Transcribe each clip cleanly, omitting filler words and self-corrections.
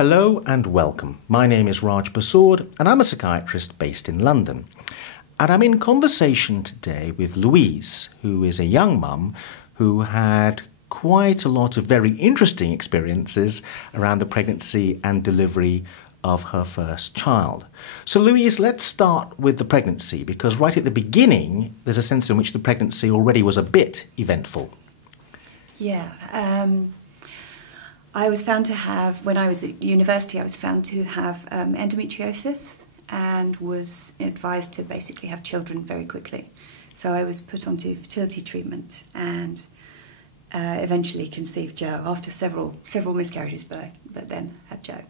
Hello and welcome. My name is Raj Persaud and I'm a psychiatrist based in London. And I'm in conversation today with Louise, who is a young mum who had quite a lot of very interesting experiences around the pregnancy and delivery of her first child. So Louise, let's start with the pregnancy, because right at the beginning there's a sense in which the pregnancy already was a bit eventful. Yeah. I was found to have, when I was at university, I was found to have endometriosis and was advised to basically have children very quickly. So I was put onto fertility treatment and eventually conceived Joe after several miscarriages, but then had Joe.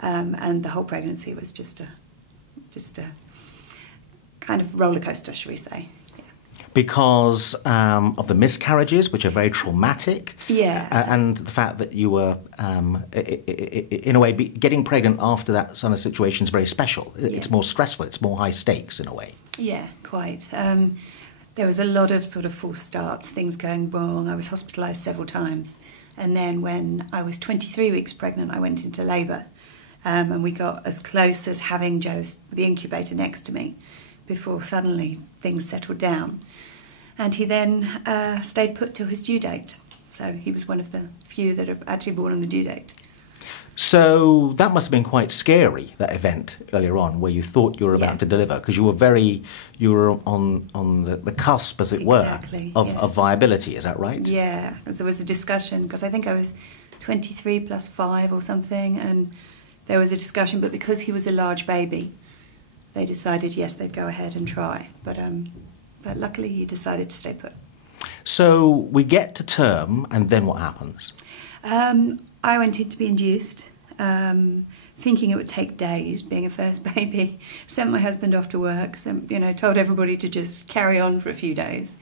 And the whole pregnancy was just a kind of roller coaster, shall we say. Because of the miscarriages, which are very traumatic, and the fact that you were, in a way, getting pregnant after that sort of situation is very special. It's more stressful, it's more high stakes in a way. Yeah, quite. There was a lot of sort of false starts, things going wrong. I was hospitalised several times. And then when I was 23 weeks pregnant, I went into labour. And we got as close as having Joe's, the incubator next to me, before suddenly things settled down. And he then stayed put till his due date. So he was one of the few that are actually born on the due date. So that must have been quite scary, that event earlier on, where you thought you were about to deliver, because you were on the cusp, as it were, of viability. Is that right? Yeah, there was a discussion, because I think I was 23 plus 5 or something, and there was a discussion, but because he was a large baby, they decided, yes, they'd go ahead and try. But luckily he decided to stay put. So we get to term, and then what happens? I went in to be induced, thinking it would take days, being a first baby. Sent my husband off to work, told everybody to just carry on for a few days.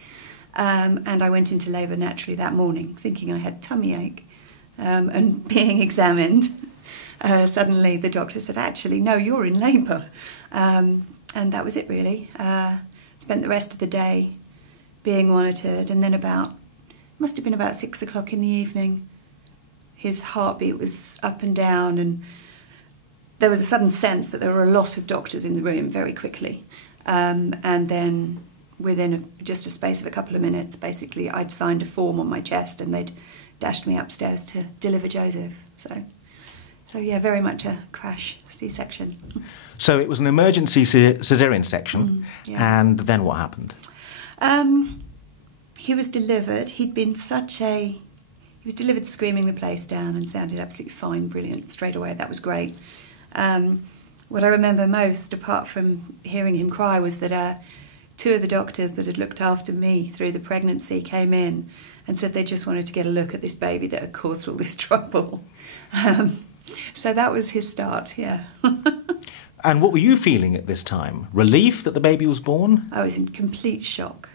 And I went into labour naturally that morning, thinking I had tummy ache. And being examined, suddenly the doctor said, actually, no, you're in labour. And that was it, really. Spent the rest of the day being monitored, and then must have been about 6 o'clock in the evening, his heartbeat was up and down, and there was a sudden sense that there were a lot of doctors in the room very quickly. And then within just a space of a couple of minutes, basically, I'd signed a form on my chest and they'd dashed me upstairs to deliver Joseph. So yeah, very much a crash C-section. So it was an emergency caesarean section, and then what happened? He was delivered. He was delivered screaming the place down and sounded absolutely fine, brilliant, straight away. That was great. What I remember most, apart from hearing him cry, was that 2 of the doctors that had looked after me through the pregnancy came in and said they just wanted to get a look at this baby that had caused all this trouble. So that was his start, yeah. And what were you feeling at this time? Relief that the baby was born? I was in complete shock.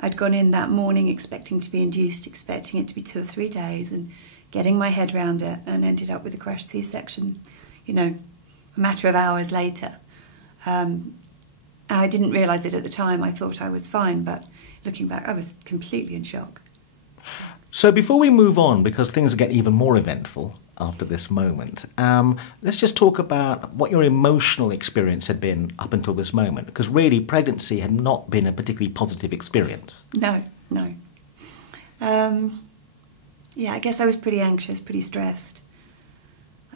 I'd gone in that morning expecting to be induced, expecting it to be 2 or 3 days, and getting my head round it, and ended up with a crash C-section, a matter of hours later. I didn't realise it at the time. I thought I was fine, but looking back, I was completely in shock. So before we move on, because things get even more eventful after this moment, let's just talk about what your emotional experience had been up until this moment, because really pregnancy had not been a particularly positive experience. No. Yeah, I guess I was pretty anxious, pretty stressed.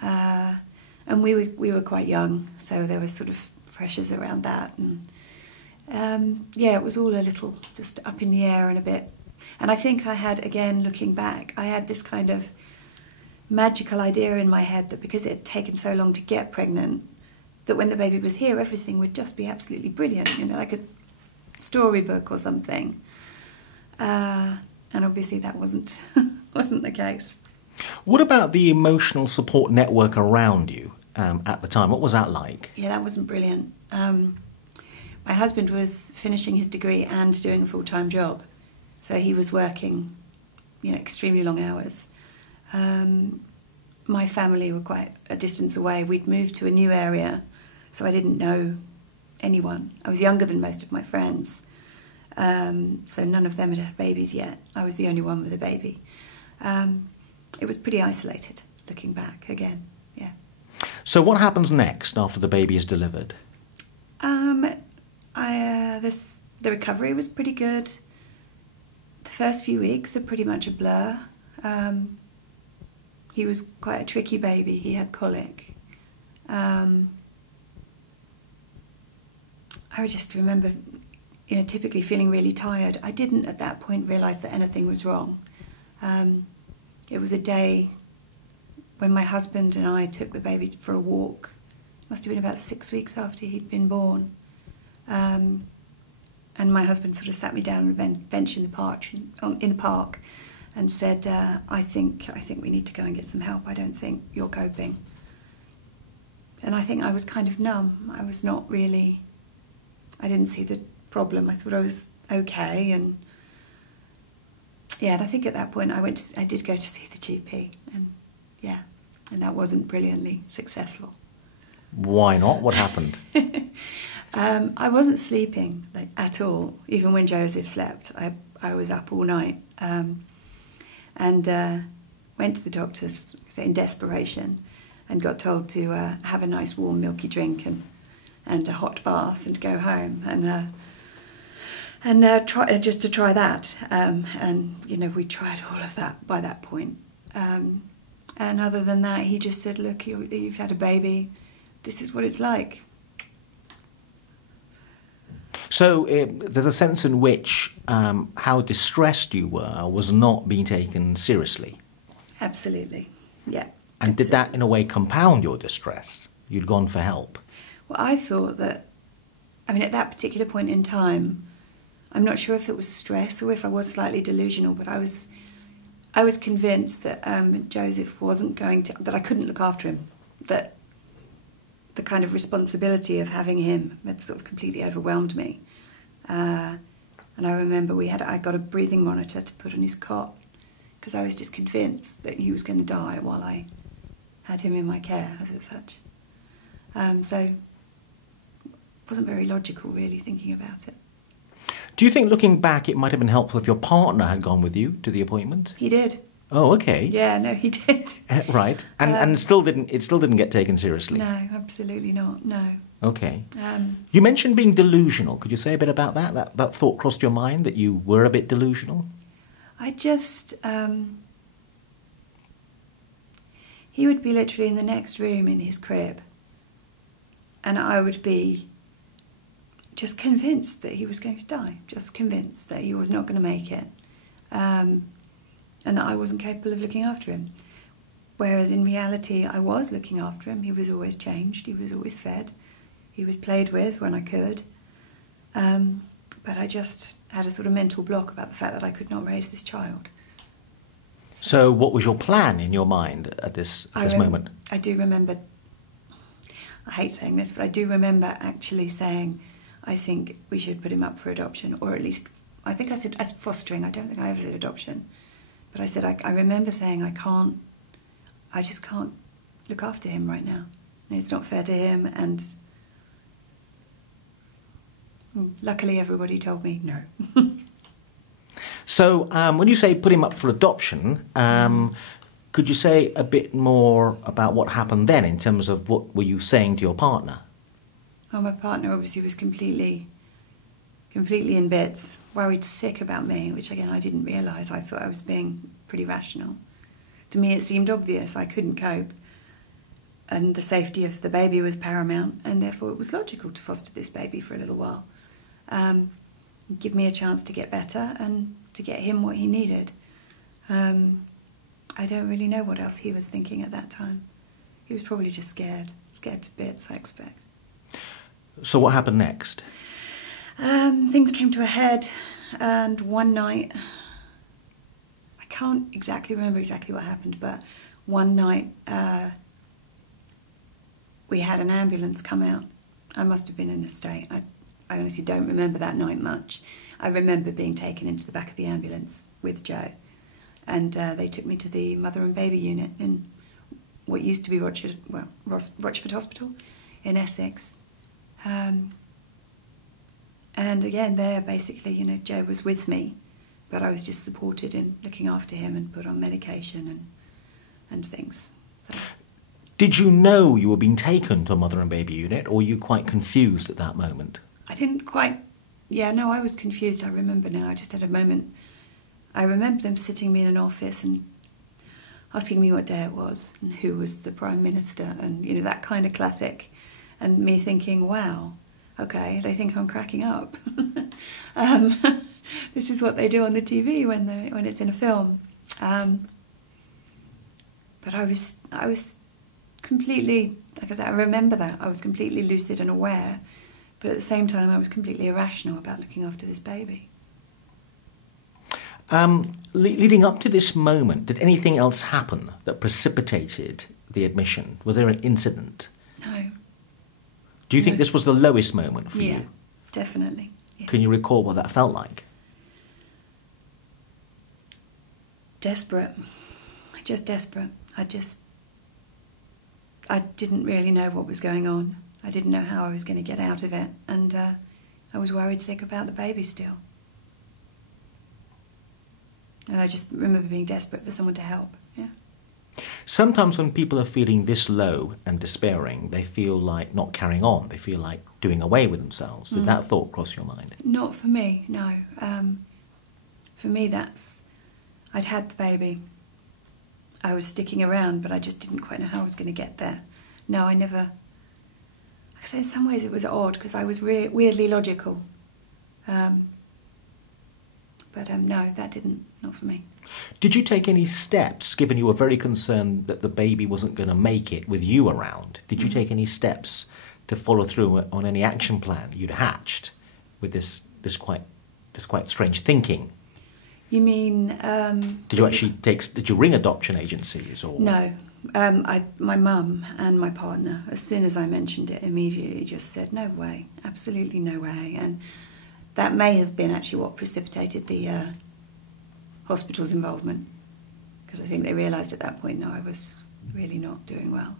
And we were quite young, so there was sort of pressures around that. And yeah, it was all a little just up in the air and a bit. And I think I had, again, looking back, I had this kind of magical idea in my head that because it had taken so long to get pregnant, that when the baby was here, everything would just be absolutely brilliant, like a storybook or something. And obviously that wasn't the case. What about the emotional support network around you at the time? What was that like? Yeah, that wasn't brilliant. My husband was finishing his degree and doing a full-time job. So he was working, extremely long hours. My family were quite a distance away. We'd moved to a new area, so I didn't know anyone. I was younger than most of my friends, so none of them had had babies yet. I was the only one with a baby. It was pretty isolated, looking back again. Yeah. So what happens next after the baby is delivered? The recovery was pretty good. The first few weeks are pretty much a blur. He was quite a tricky baby. He had colic. I just remember, typically feeling really tired. I didn't at that point realise that anything was wrong. It was a day when my husband and I took the baby for a walk. Must have been about 6 weeks after he'd been born. And my husband sort of sat me down on a bench in the park and said, I think we need to go and get some help. I don't think you're coping. And I think I was kind of numb. I was not really, I didn't see the problem. I thought I was okay. And I think at that point I did go to see the GP. And that wasn't brilliantly successful. Why not? What happened? I wasn't sleeping at all. Even when Joseph slept, I was up all night, and went to the doctors in desperation, and got told to have a nice warm milky drink and a hot bath and go home and try just to try that. And we tried all of that by that point. And other than that, he just said, "Look, you've had a baby. This is what it's like." So there's a sense in which how distressed you were was not being taken seriously. Absolutely, yeah. And did that in a way compound your distress? You'd gone for help. Well, I thought that, at that particular point in time, I'm not sure if it was stress or if I was slightly delusional, but I was convinced that Joseph wasn't going to, that I couldn't look after him, that the kind of responsibility of having him had sort of completely overwhelmed me. And I remember I got a breathing monitor to put on his cot because I was just convinced that he was going to die while I had him in my care as such. So it wasn't very logical really thinking about it. Do you think looking back it might have been helpful if your partner had gone with you to the appointment? He did. Oh, okay. Yeah, no, he did. Right. And it still didn't get taken seriously? No, absolutely not, no. Okay. You mentioned being delusional. Could you say a bit about that? That thought crossed your mind, that you were a bit delusional? I just... he would be literally in the next room in his crib, and I would be just convinced that he was going to die, just convinced that he was not going to make it, and that I wasn't capable of looking after him. Whereas in reality, I was looking after him. He was always changed, he was always fed, he was played with when I could. But I just had a sort of mental block about the fact that I could not raise this child. So what was your plan in your mind at this moment? I do remember, I hate saying this, but I do remember actually saying, I think we should put him up for adoption, or at least, I think I said as fostering. I don't think I ever said adoption. But I said, I remember saying, I just can't look after him right now. And it's not fair to him, and luckily everybody told me no. So when you say put him up for adoption, could you say a bit more about what happened then in terms of what were you saying to your partner? Oh, my partner obviously was completely in bits, worried sick about me, which again I didn't realise. I thought I was being pretty rational. To me it seemed obvious I couldn't cope, and the safety of the baby was paramount, and therefore it was logical to foster this baby for a little while. Give me a chance to get better and to get him what he needed. I don't really know what else he was thinking at that time. He was probably just scared to bits, I expect. So what happened next? Things came to a head, and one night, I can't exactly remember exactly what happened, but one night we had an ambulance come out. I must have been in a state. I honestly don't remember that night much. I remember being taken into the back of the ambulance with Joe, and they took me to the mother and baby unit in what used to be Rochford Hospital in Essex. And again, there basically, Joe was with me, but I was just supported in looking after him and put on medication and things. So. Did you know you were being taken to a mother and baby unit, or were you quite confused at that moment? I didn't quite... Yeah, no, I was confused. I remember now. I just had a moment. I remember them sitting me in an office and asking me what day it was and who was the Prime Minister and, you know, that kind of classic. And me thinking, wow, okay, they think I'm cracking up. This is what they do on the TV when it's in a film. But I was completely, like I said, I remember that. I was completely lucid and aware, but at the same time I was completely irrational about looking after this baby. Leading up to this moment, did anything else happen that precipitated the admission? Was there an incident? No. Do you think this was the lowest moment for you? Yeah, definitely. Yeah. Can you recall what that felt like? Desperate. Just desperate. I didn't really know what was going on. I didn't know how I was going to get out of it. And I was worried sick about the baby still. And I just remember being desperate for someone to help. Yeah. Sometimes when people are feeling this low and despairing, they feel like not carrying on. They feel like doing away with themselves. Did that thought cross your mind? Not for me, no. For me, I'd had the baby. I was sticking around, but I just didn't quite know how I was going to get there. No, I never... Like I say, in some ways it was odd, because I was weirdly logical. But no, that didn't, not for me. Did you take any steps, given you were very concerned that the baby wasn't going to make it with you around? Did you take any steps to follow through on any action plan you'd hatched with this quite strange thinking? You mean... Did you ring adoption agencies or? No. My mum and my partner, as soon as I mentioned it, immediately just said, no way, absolutely no way. And that may have been actually what precipitated the hospital's involvement, because I think they realised at that point, no, I was really not doing well.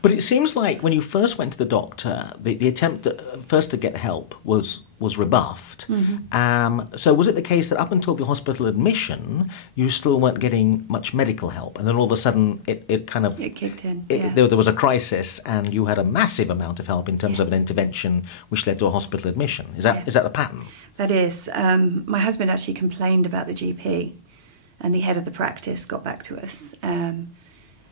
But it seems like when you first went to the doctor, the attempt first to get help was rebuffed. So was it the case that up until the hospital admission, you still weren't getting much medical help, and then all of a sudden it kicked in? There was a crisis, and you had a massive amount of help in terms of an intervention, which led to a hospital admission. Is that the pattern? That is. My husband actually complained about the GP, and the head of the practice got back to us.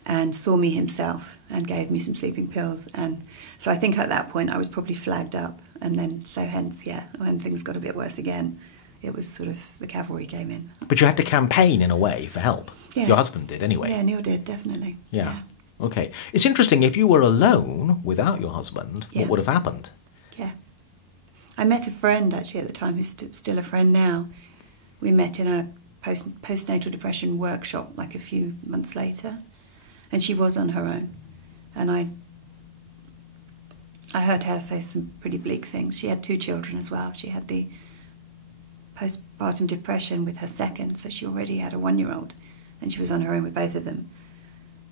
And saw me himself and gave me some sleeping pills. And so I think at that point I was probably flagged up. And then, so hence, when things got a bit worse again, it was sort of the cavalry came in. But you had to campaign in a way for help. Yeah. Your husband did anyway. Yeah, Neil did, definitely. Yeah. Okay. It's interesting, if you were alone without your husband, what would have happened? Yeah. I met a friend actually at the time, who's still a friend now. We met in a Post Natal Depression workshop like a few months later. And she was on her own. And I heard her say some pretty bleak things. She had 2 children as well. She had the postpartum depression with her second, so she already had a 1-year-old, and she was on her own with both of them.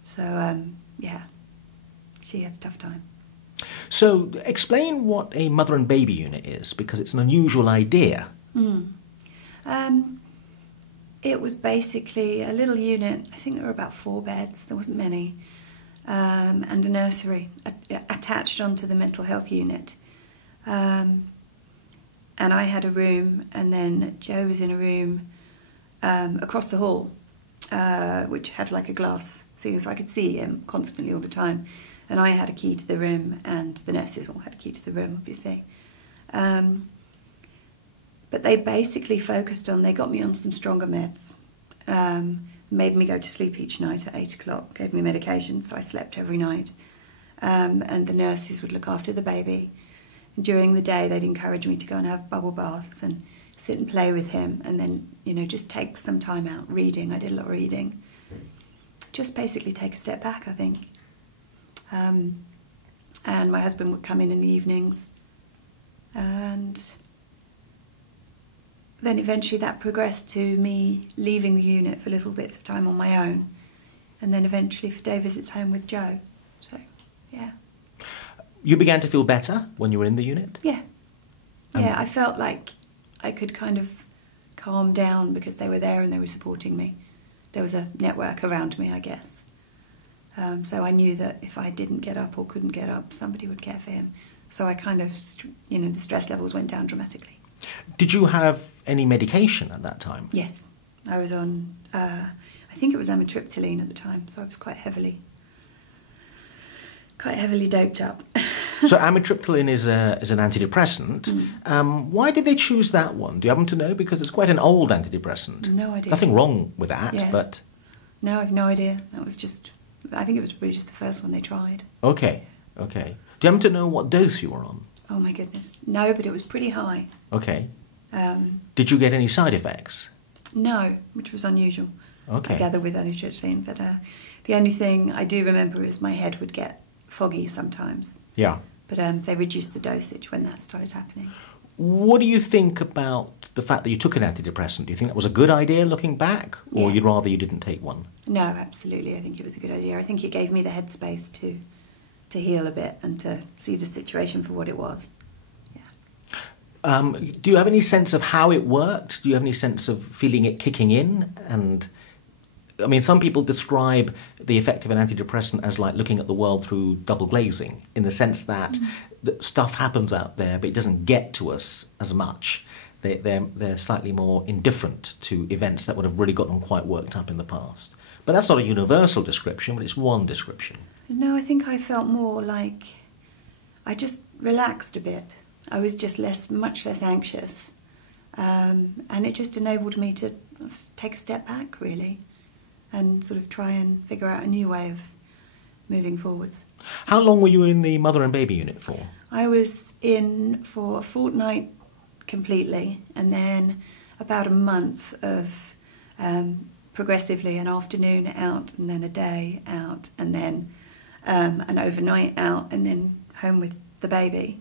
So, she had a tough time. So explain what a mother and baby unit is, because it's an unusual idea. It was basically a little unit. I think there were about 4 beds, there wasn't many, and a nursery attached onto the mental health unit. And I had a room, and then Joe was in a room across the hall, which had like a glass ceiling, so I could see him constantly all the time. And I had a key to the room, and the nurses all had a key to the room, obviously. But they basically focused on, they got me on some stronger meds, made me go to sleep each night at 8 o'clock, gave me medication, so I slept every night. And the nurses would look after the baby. And during the day, they'd encourage me to go and have bubble baths and sit and play with him, and then, just take some time out reading. I did a lot of reading. Just basically take a step back, I think. And my husband would come in the evenings, and then eventually that progressed to me leaving the unit for little bits of time on my own, and then eventually for day visits home with Joe. So, yeah. You began to feel better when you were in the unit? Yeah. Yeah, I felt like I could kind of calm down because they were there and they were supporting me. There was a network around me, I guess. So I knew that if I didn't get up or couldn't get up, somebody would care for him. So I kind of, the stress levels went down dramatically. Did you have any medication at that time? Yes. I was on, I think it was amitriptyline at the time, so I was quite heavily doped up. So amitriptyline is an antidepressant. Why did they choose that one? Do you happen to know? Because it's quite an old antidepressant. No idea. Nothing wrong with that, Yeah. but... No, I've no idea. That was just, I think it was really just the first one they tried. Okay. Do you happen to know what dose you were on? Oh my goodness. No, but it was pretty high. Okay. Did you get any side effects? No, which was unusual. Okay. I gather with amitriptyline, but the only thing I do remember is my head would get foggy sometimes. Yeah. But they reduced the dosage when that started happening. What do you think about the fact that you took an antidepressant? Do you think that was a good idea looking back, or Yeah. you'd rather you didn't take one? No, absolutely. I think it was a good idea. I think it gave me the headspace to heal a bit and to see the situation for what it was. Do you have any sense of how it worked? Do you have any sense of feeling it kicking in? And I mean, some people describe the effect of an antidepressant as like looking at the world through double glazing, in the sense that stuff happens out there, but it doesn't get to us as much. They're slightly more indifferent to events that would have really got them quite worked up in the past. But that's not a universal description, but it's one description. No, I think I felt more like I just relaxed a bit. I was just much less anxious, and it just enabled me to take a step back, really, and sort of try and figure out a new way of moving forwards. How long were you in the mother and baby unit for? I was in for a fortnight completely, and then about a month of progressively an afternoon out, and then a day out, and then an overnight out, and then home with the baby.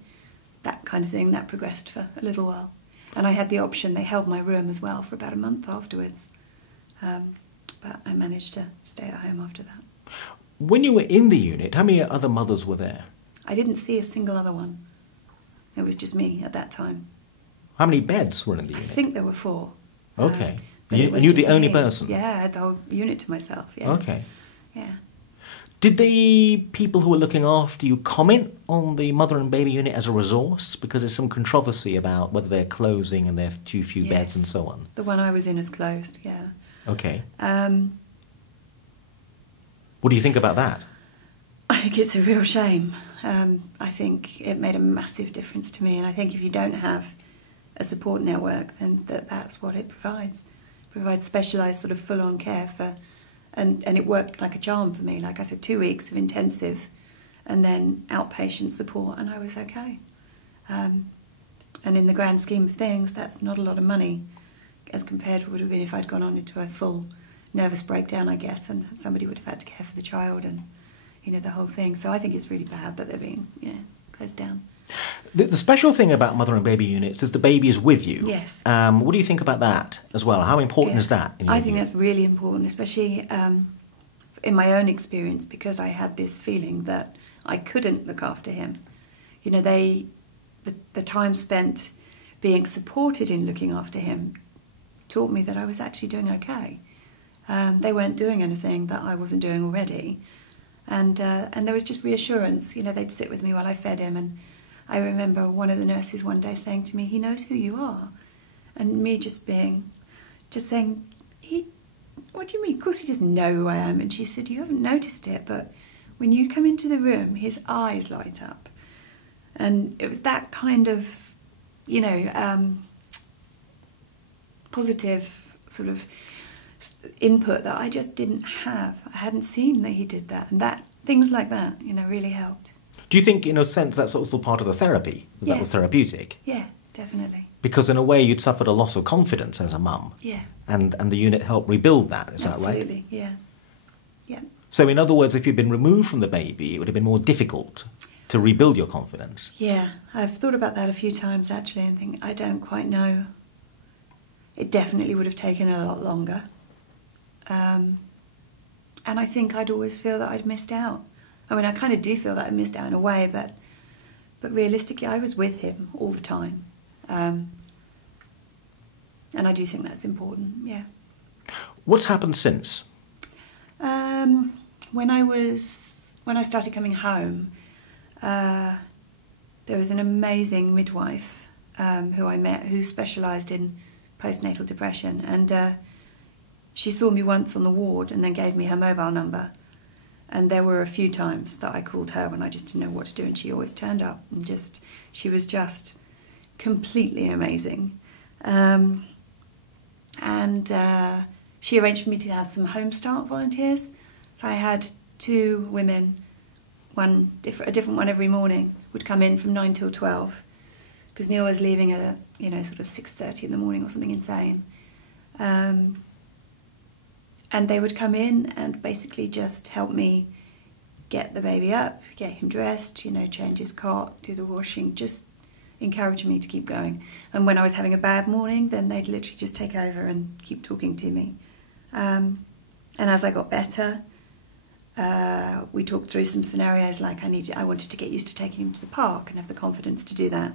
That kind of thing, that progressed for a little while. And I had the option, they held my room as well for about a month afterwards. But I managed to stay at home after that. When you were in the unit, how many other mothers were there? I didn't see a single other one. It was just me at that time. How many beds were in the I unit? think there were 4. Okay. But it was you were the just only me. person? Yeah, I had the whole unit to myself. Yeah. Okay. Yeah. Did the people who were looking after you comment on the mother and baby unit as a resource? Because there's some controversy about whether they're closing and there are too few beds and so on. The one I was in is closed, yeah. Okay. What do you think about that? I think it's a real shame. I think it made a massive difference to me, and I think if you don't have a support network, then that's what it provides. It provides specialised sort of full-on care for... And it worked like a charm for me. Like I said, 2 weeks of intensive and then outpatient support, and I was okay. And in the grand scheme of things, that's not a lot of money as compared to what it would have been if I'd gone on into a full nervous breakdown, I guess, and somebody would have had to care for the child and, the whole thing. So I think it's really bad that they're being, closed down. The special thing about mother and baby units is the baby is with you. Yes. What do you think about that as well? How important is that in your I think view? that's really important, especially in my own experience, because I had this feeling that I couldn't look after him. The time spent being supported in looking after him taught me that I was actually doing okay. They weren't doing anything that I wasn't doing already. And there was just reassurance. They'd sit with me while I fed him, and I remember one of the nurses one day saying to me, "He knows who you are," and me just saying, "What do you mean? Of course he doesn't know who I am." And she said, "You haven't noticed it, but when you come into the room, his eyes light up." And it was that kind of, positive sort of input that I just didn't have. I hadn't seen that he did that, and things like that, really helped. Do you think, in a sense, that's also part of the therapy? That was therapeutic? Yeah, definitely. Because in a way you'd suffered a loss of confidence as a mum. Yeah. And the unit helped rebuild that, is that right? Absolutely, yeah. Yeah. So in other words, if you'd been removed from the baby, it would have been more difficult to rebuild your confidence. Yeah, I've thought about that a few times actually and think I don't quite know. It definitely would have taken a lot longer. And I think I'd always feel that I'd missed out. I mean, I kind of do feel that I missed out in a way, but realistically, I was with him all the time. And I do think that's important, yeah. What's happened since? when I started coming home, there was an amazing midwife who I met who specialised in postnatal depression, and she saw me once on the ward and then gave me her mobile number. And there were a few times that I called her when I just didn't know what to do, and she always turned up, and she was just completely amazing. She arranged for me to have some Home Start volunteers. So I had 2 women, a different one every morning, would come in from 9 till 12, because Neil was leaving at sort of 6:30 in the morning or something insane. And they would come in and basically just help me get the baby up, get him dressed, change his cot, do the washing, just encourage me to keep going. And when I was having a bad morning, then they'd literally just take over and keep talking to me. And as I got better, we talked through some scenarios, like I wanted to get used to taking him to the park and have the confidence to do that.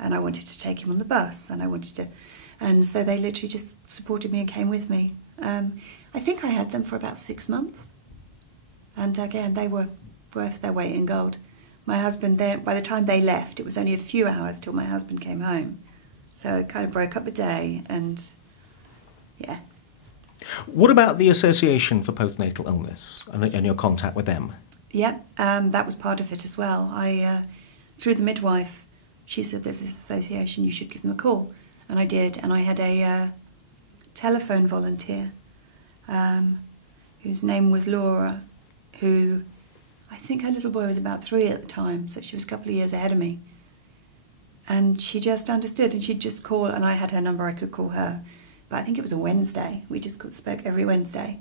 And I wanted to take him on the bus, and so they literally just supported me and came with me. I think I had them for about 6 months. And again, they were worth their weight in gold. My husband, by the time they left, it was only a few hours till my husband came home. So it kind of broke up the day, and yeah. What about the Association for Postnatal Illness and your contact with them? Yep, that was part of it as well. Through the midwife, she said there's this association, you should give them a call. And I did, and I had a telephone volunteer whose name was Laura, who I think her little boy was about 3 at the time, so she was a couple of years ahead of me. And she just understood, and she'd just call, and I had her number, I could call her. But I think it was a Wednesday. We just spoke every Wednesday.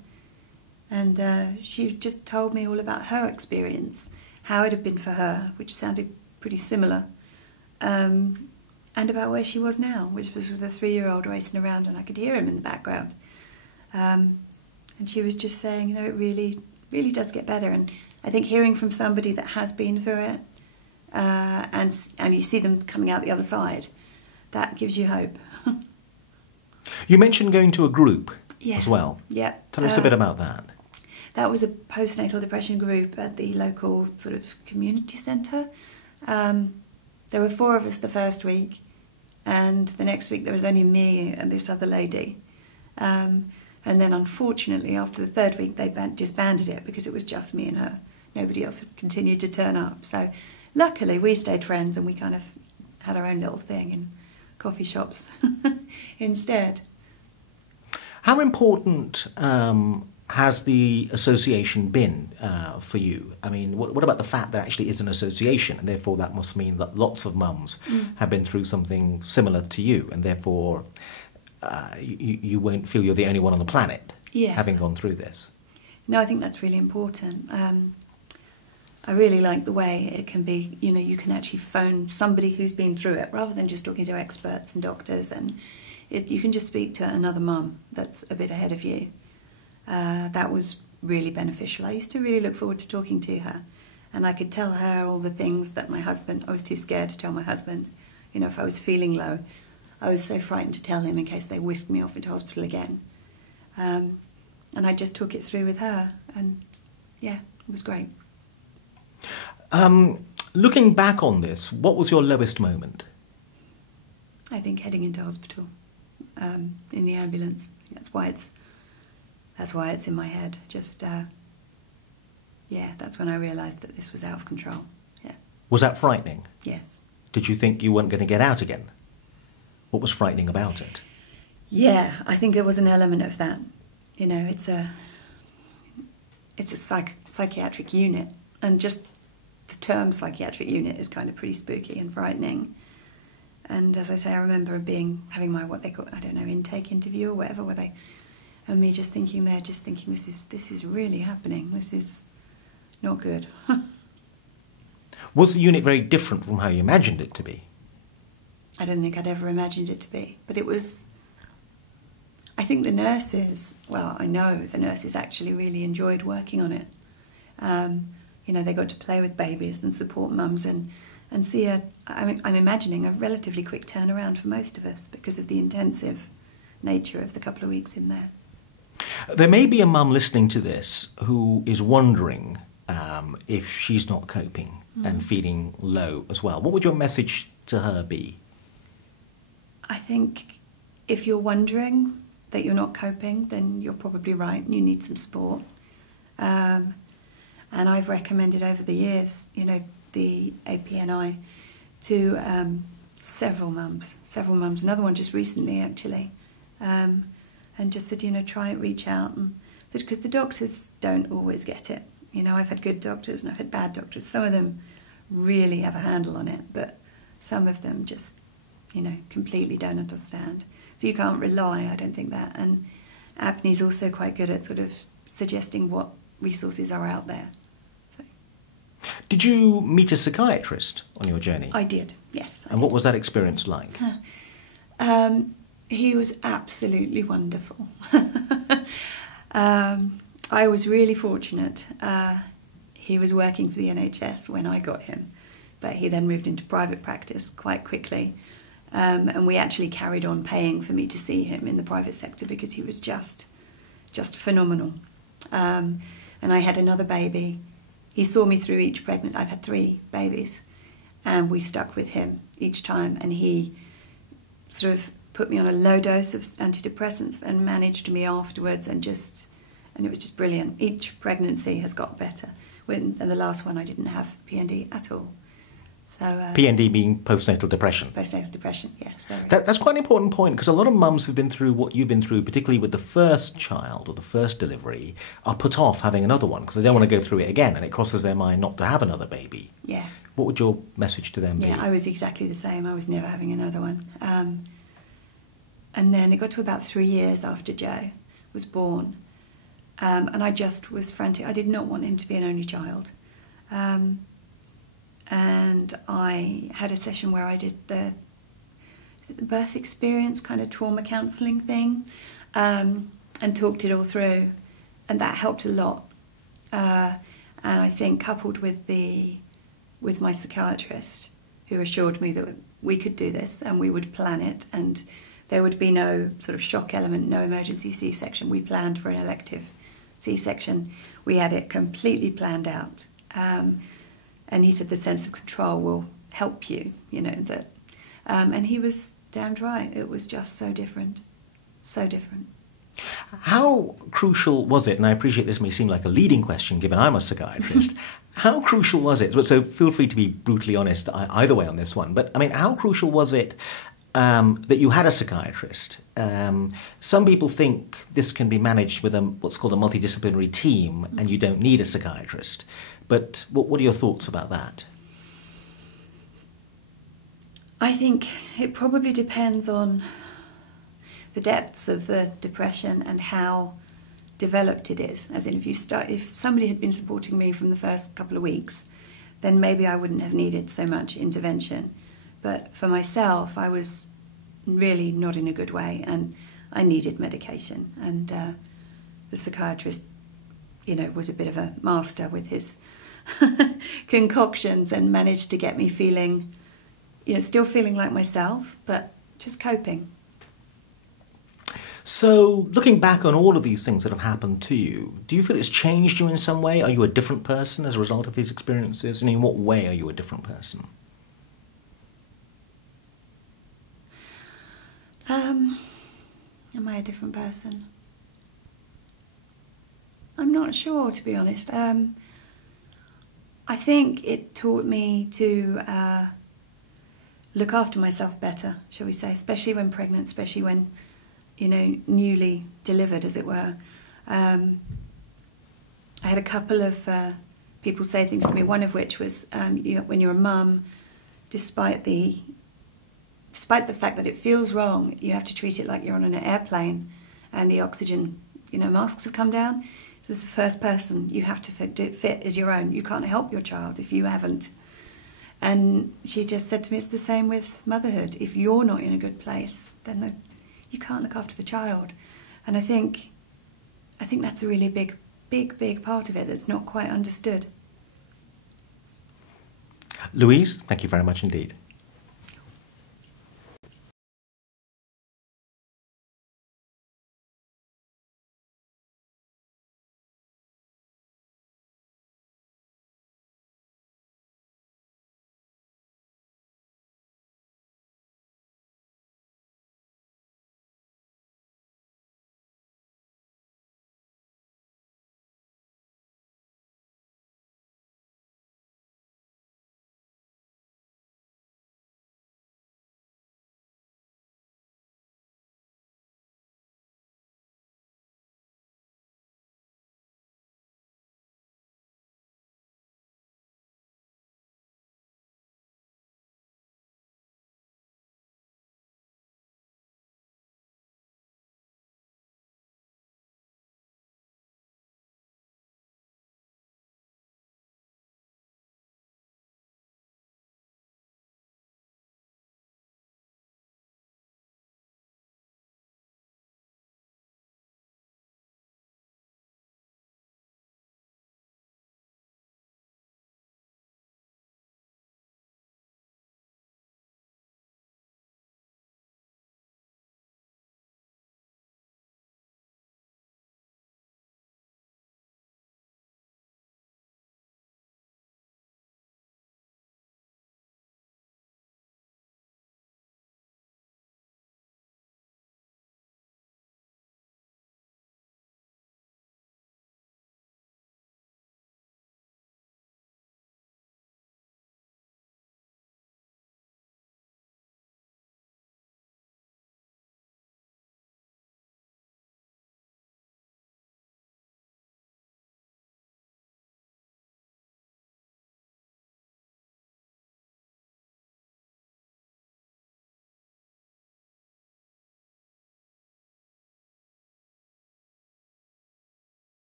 And she just told me all about her experience, how it had been for her, which sounded pretty similar, and about where she was now, which was with a 3-year-old racing around, and I could hear him in the background. And she was just saying, it really, really does get better. And I think hearing from somebody that has been through it, and you see them coming out the other side, that gives you hope. You mentioned going to a group as well. Yeah. Tell us a bit about that. That was a postnatal depression group at the local sort of community centre. There were 4 of us the first week, and the next week there was only me and this other lady. And then unfortunately after the 3rd week they disbanded it because it was just me and her. Nobody else had continued to turn up. So luckily we stayed friends, and we kind of had our own little thing in coffee shops instead. How important has the association been for you? I mean, what about the fact that it actually is an association, and therefore that must mean that lots of mums have been through something similar to you, and therefore you won't feel you're the only one on the planet having gone through this? No, I think that's really important. I really like the way it can be, you can actually phone somebody who's been through it rather than just talking to experts and doctors, and you can just speak to another mum that's a bit ahead of you. That was really beneficial. I used to really look forward to talking to her, and I could tell her all the things that I was too scared to tell my husband. If I was feeling low, I was so frightened to tell him in case they whisked me off into hospital again. And I just took it through with her, and yeah, it was great. Looking back on this, what was your lowest moment? I think heading into hospital in the ambulance. That's why it's in my head. Just that's when I realised that this was out of control. Yeah. Was that frightening? Yes. Did you think you weren't going to get out again? What was frightening about it? Yeah, I think there was an element of that. It's a psychiatric unit, and just the term psychiatric unit is kind of pretty spooky and frightening. And as I say, I remember having my what they call, I don't know, intake interview or whatever, and me just thinking this is really happening. This is not good. Was the unit very different from how you imagined it to be? I don't think I'd ever imagined it to be, but it was. I think the nurses. Well, I know the nurses actually really enjoyed working on it. They got to play with babies and support mums and see I'm imagining a relatively quick turnaround for most of us because of the intensive nature of the couple of weeks in there. There may be a mum listening to this who is wondering if she's not coping and feeling low as well. What would your message to her be? I think if you're wondering that you're not coping, then you're probably right and you need some support. And I've recommended over the years, you know, the APNI to several mums, another one just recently actually, and just said, you know, try it, reach out, and because the doctors don't always get it. You know, I've had good doctors and I've had bad doctors. Some of them really have a handle on it, but some of them just, you know, completely don't understand. So you can't rely, I don't think that. And APNI's also quite good at sort of suggesting what resources are out there. So. Did you meet a psychiatrist on your journey? I did, yes. And what was that experience like? He was absolutely wonderful. I was really fortunate. He was working for the NHS when I got him, but he then moved into private practice quite quickly. And we actually carried on paying for me to see him in the private sector because he was just phenomenal. And I had another baby. He saw me through each pregnant. I've had 3 babies, and we stuck with him each time. And he sort of put me on a low dose of antidepressants and managed me afterwards, and it was just brilliant. Each pregnancy has got better. And the last one I didn't have PND at all. So PND being postnatal depression. Postnatal depression, yeah. Sorry. That's quite an important point, because a lot of mums who've been through what you've been through, particularly with the first child or the first delivery, are put off having another one because they don't want to go through it again, and it crosses their mind not to have another baby. Yeah. What would your message to them be? Yeah, I was exactly the same. I was never having another one. And then it got to about 3 years after Joe was born, and I just was frantic. I did not want him to be an only child. And I had a session where I did the birth experience kind of trauma counselling thing, and talked it all through, and that helped a lot. And I think coupled with my psychiatrist, who assured me that we could do this and we would plan it and there would be no sort of shock element, no emergency C-section. We planned for an elective C-section. We had it completely planned out. And he said the sense of control will help you, you know, that. And he was damned right. It was just so different, so different. How crucial was it, and I appreciate this may seem like a leading question given I'm a psychiatrist, how crucial was it, so feel free to be brutally honest either way on this one, but I mean, how crucial was it that you had a psychiatrist? Some people think this can be managed with what's called a multidisciplinary team and you don't need a psychiatrist. But what are your thoughts about that? I think it probably depends on the depths of the depression and how developed it is. As in, if somebody had been supporting me from the first couple of weeks, then maybe I wouldn't have needed so much intervention. But for myself, I was really not in a good way, and I needed medication. And the psychiatrist, you know, was a bit of a master with his concoctions and managed to get me feeling, you know, still feeling like myself, but just coping. So, looking back on all of these things that have happened to you, do you feel it's changed you in some way? Are you a different person as a result of these experiences? And in what way are you a different person? Am I a different person? I'm not sure, to be honest. I think it taught me to look after myself better, shall we say, especially when pregnant, especially when, you know, newly delivered, as it were. I had a couple of people say things to me, one of which was, when you're a mum, despite the fact that it feels wrong, you have to treat it like you're on an airplane and the oxygen, you know, masks have come down. So it's the first person you have to fit is your own. You can't help your child if you haven't. And she just said to me, it's the same with motherhood. If you're not in a good place, then you can't look after the child. And I think that's a really big part of it that's not quite understood. Louise, thank you very much indeed.